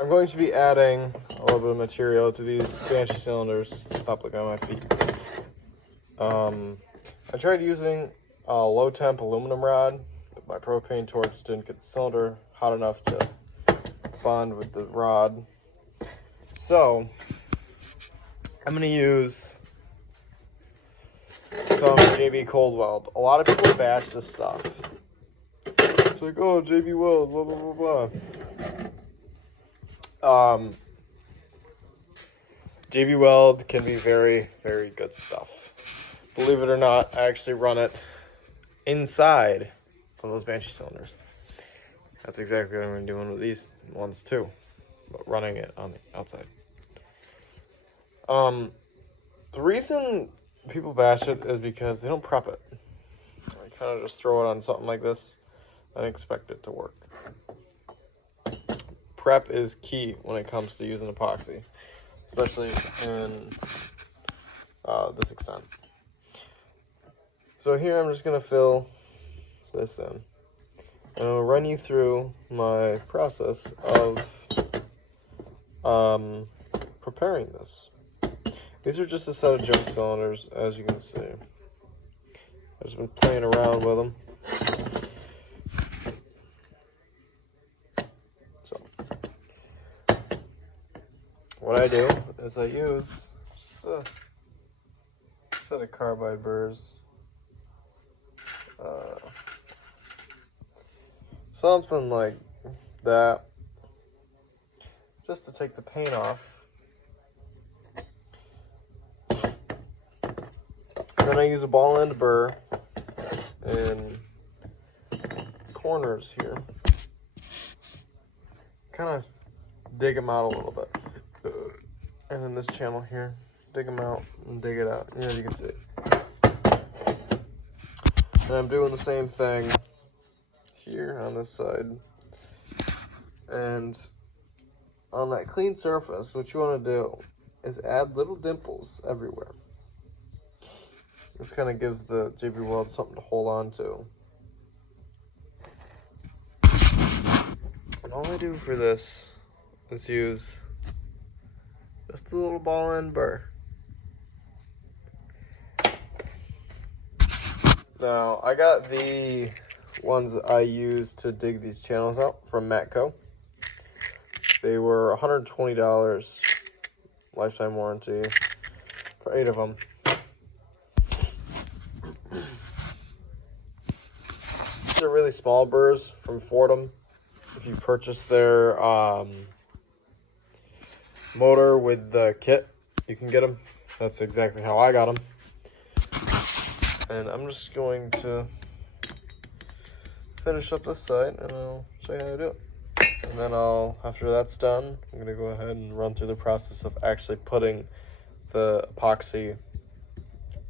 I'm going to be adding a little bit of material to these Banshee cylinders. Stop looking at my feet. I tried using a low temp aluminum rod, but my propane torch didn't get the cylinder hot enough to bond with the rod. So I'm going to use some JB cold weld. A lot of people batch this stuff. It's like, oh, JB weld, blah, blah, blah, blah. JB weld can be very, very good stuff. Believe it or not, I actually run it inside of those Banshee cylinders. That's exactly what I'm going to do with these ones too, but running it on the outside. The reason people bash it is because they don't prep it. They kind of just throw it on something like this and expect it to work. Prep is key when it comes to using epoxy, especially in this extent. So here I'm just going to fill this in. And I'll run you through my process of preparing this. These are just a set of junk cylinders, as you can see. I've just been playing around with them. So, what I do is I use just a set of carbide burrs. Something like that, just to take the paint off. Then I use a ball end burr in corners here. Kind of dig them out a little bit. And in this channel here, dig them out and dig it out. And as you can see. And I'm doing the same thing here on this side. And on that clean surface, what you want to do is add little dimples everywhere. This kind of gives the JB Weld something to hold on to. And all I do for this is use just a little ball end burr. Now, I got the ones that I use to dig these channels out from Matco. They were $120, lifetime warranty, for 8 of them. These are really small burrs from Fordham. If you purchase their motor with the kit, you can get them. That's exactly how I got them. And I'm just going to finish up this side and I'll show you how to do it. And then after that's done, I'm gonna go ahead and run through the process of actually putting the epoxy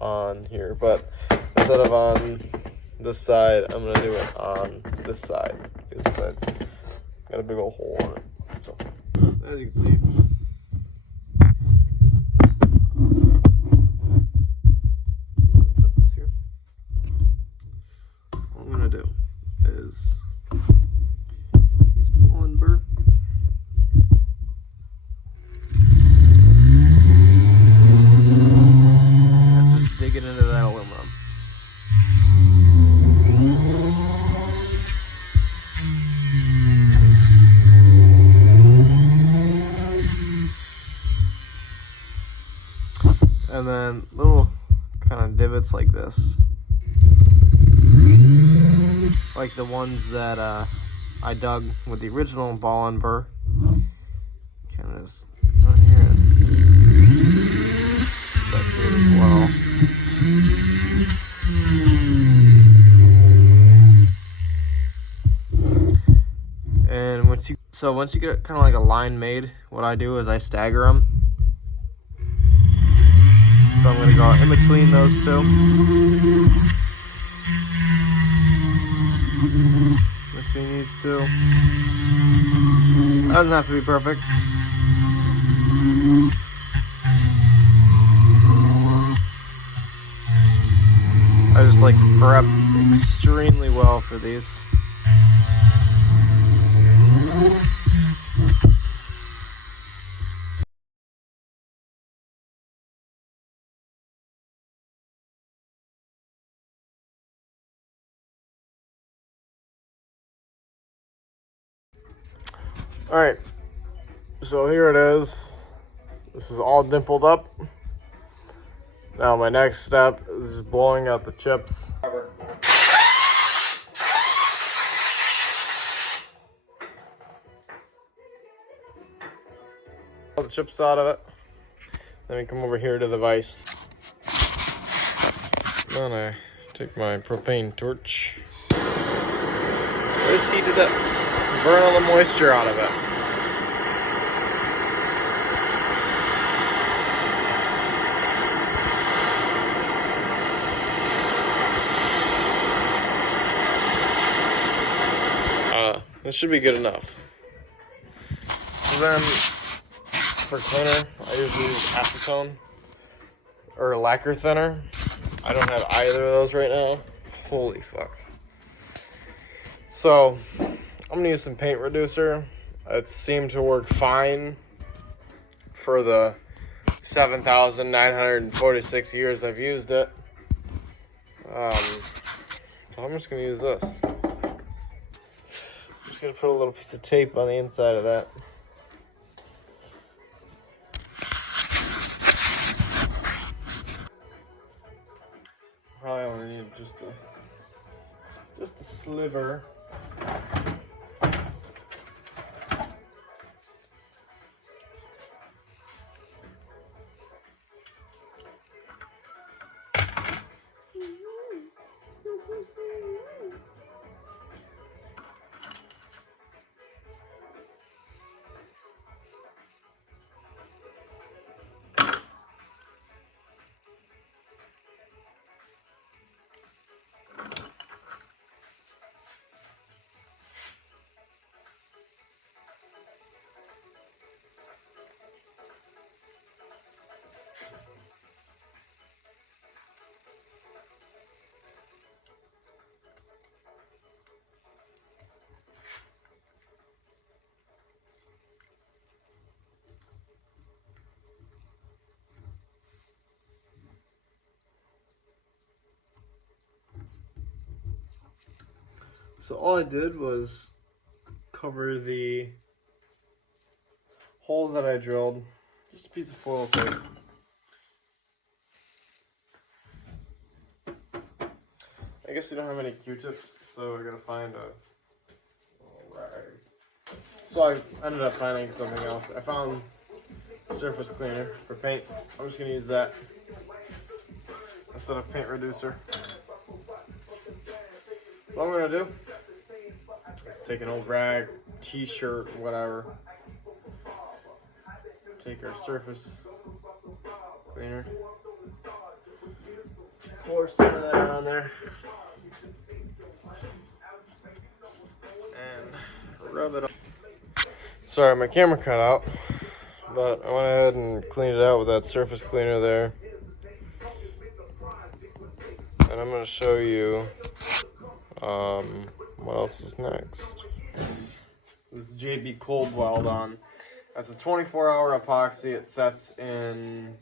on here. But instead of on this side, I'm gonna do it on this side. This side's got a big old hole in it. So, as you can see, and then little kind of divots like this, like the ones that I dug with the original ball and burr. Kind of just on here and that's it as well. And once you get kind of like a line made, what I do is I stagger them. So I'm going to go in between those two. Between these two. That doesn't have to be perfect. I just like to prep extremely well for these. All right, so here it is. This is all dimpled up. Now my next step is blowing out the chips. All the chips out of it. Then we come over here to the vise. Then I take my propane torch. Just heat it up. Burn all the moisture out of it. This should be good enough. And then for cleaner, I usually use acetone or lacquer thinner. I don't have either of those right now. Holy fuck. So I'm gonna use some paint reducer. It seemed to work fine for the 7,946 years I've used it. So I'm just gonna use this. I'm just gonna put a little piece of tape on the inside of that. Probably only need just a sliver. So all I did was cover the hole that I drilled, just a piece of foil tape. I guess we don't have any Q-tips, so we're gonna find a rag. So I ended up finding something else. I found surface cleaner for paint. I'm just gonna use that instead of paint reducer. So what I'm gonna do is take an old rag, t-shirt, whatever. Take our surface cleaner. Pour some of that on there. And rub it on. Sorry, my camera cut out, but I went ahead and cleaned it out with that surface cleaner there. And I'm going to show you what else is next. This is JB Cold Weld on. That's a 24-hour epoxy. It sets in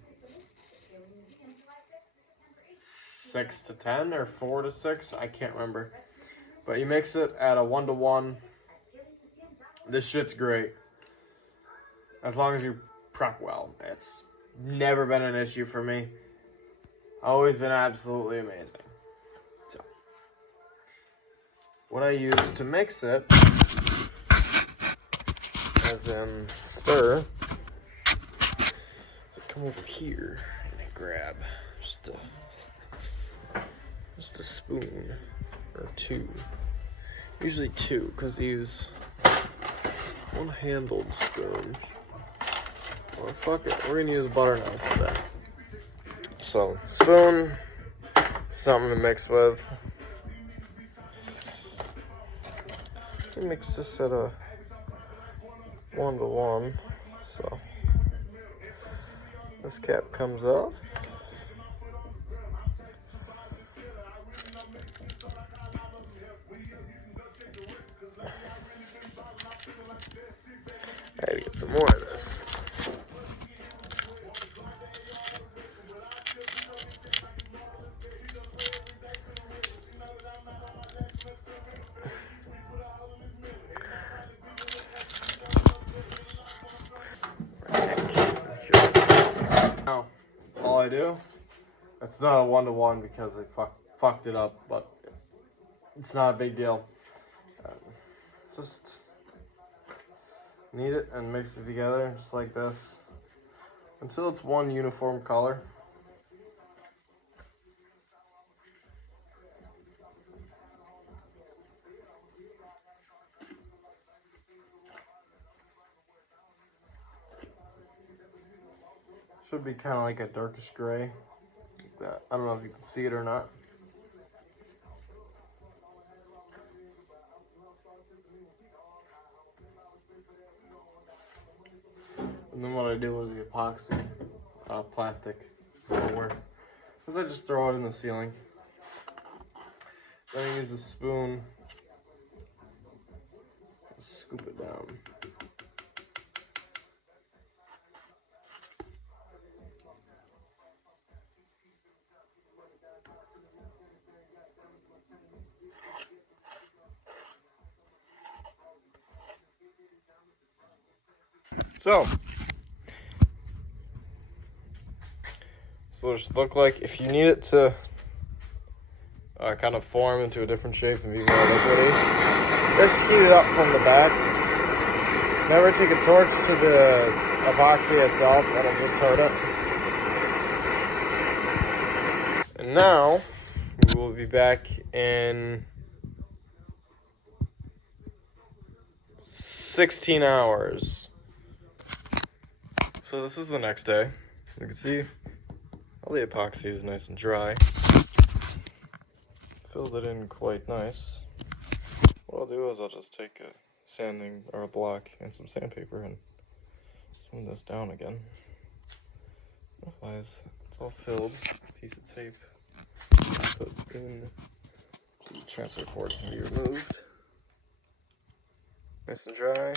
6 to 10 or 4 to 6. I can't remember. But you mix it at a 1-to-1. This shit's great. As long as you prep well. It's never been an issue for me. Always been absolutely amazing. So, what I use to mix it, as in stir, I come over here and I grab just a spoon or two. Usually two, because I use one-handled spoon. Well, fuck it. We're gonna use a butter knife today. So, spoon, something to mix with. I mix this at a 1-to-1. So, this cap comes off. I gotta get some more of this. It's not a 1-to-1 because I fucked it up, but it's not a big deal. Just knead it and mix it together just like this until it's one uniform color. Should be kind of like a darkish gray. Like that. I don't know if you can see it or not. And then what I do with the epoxy plastic roller is I just throw it in the ceiling. Then I use a spoon, scoop it down. So what it should look like. If you need it to kind of form into a different shape and be more liquidy, just heat it up from the back. Never take a torch to the epoxy itself, that'll just hurt it. And now we will be back in 16 hours. So this is the next day. You can see all the epoxy is nice and dry. Filled it in quite nice. What I'll do is I'll just take a sanding or a block and some sandpaper and smooth this down again. Otherwise, it's all filled. Piece of tape put in. The transfer cord can be removed. Nice and dry.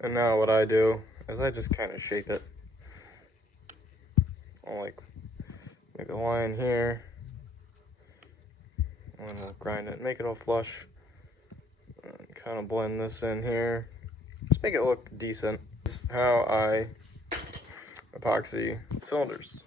And now what I do is I just kind of shape it. I'll like make a line here, and then we'll grind it, make it all flush, and kind of blend this in here. Just make it look decent. This is how I epoxy cylinders.